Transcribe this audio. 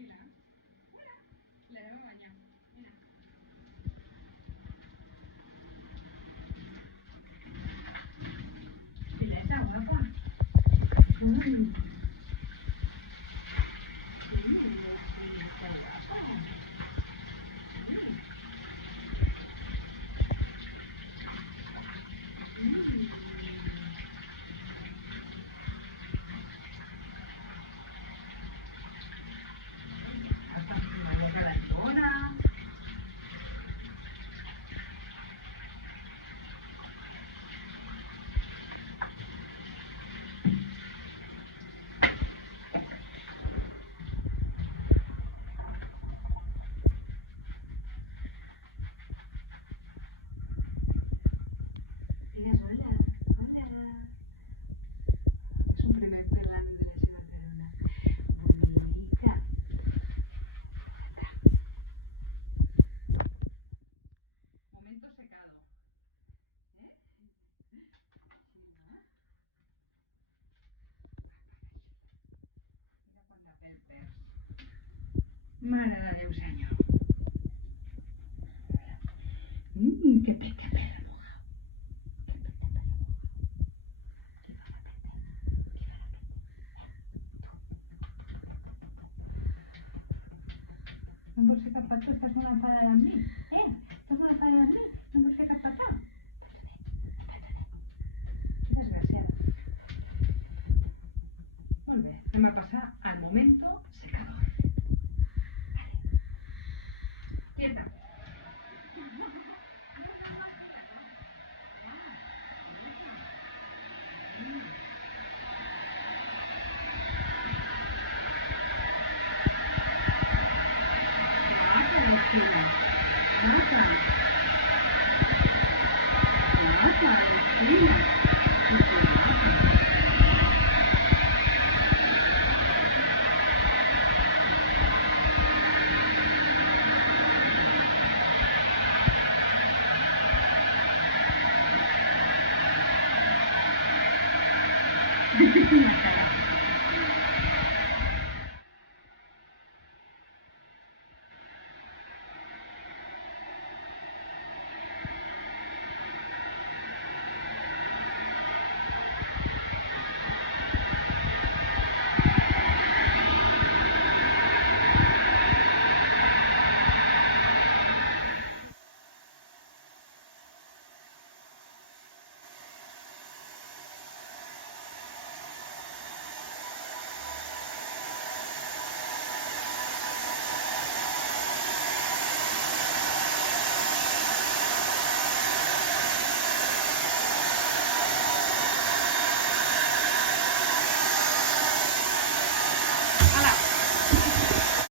Mira, la debo bañar. Mira. Fileta, guapa. Mm. Es un primer pelán de la seva Carola. Bonica. Momento secado. ¿Eh? Mira quanta pell perds. Mare de Déu senyor. Que pell de pelo mojado. No vols fer cap petó? Estàs molt enfadada amb mi? Estàs molt enfadada amb mi? No vols fer cap petó? Desgraciada. Molt bé, anem a passar al momento secador. Vale. Quieta. Una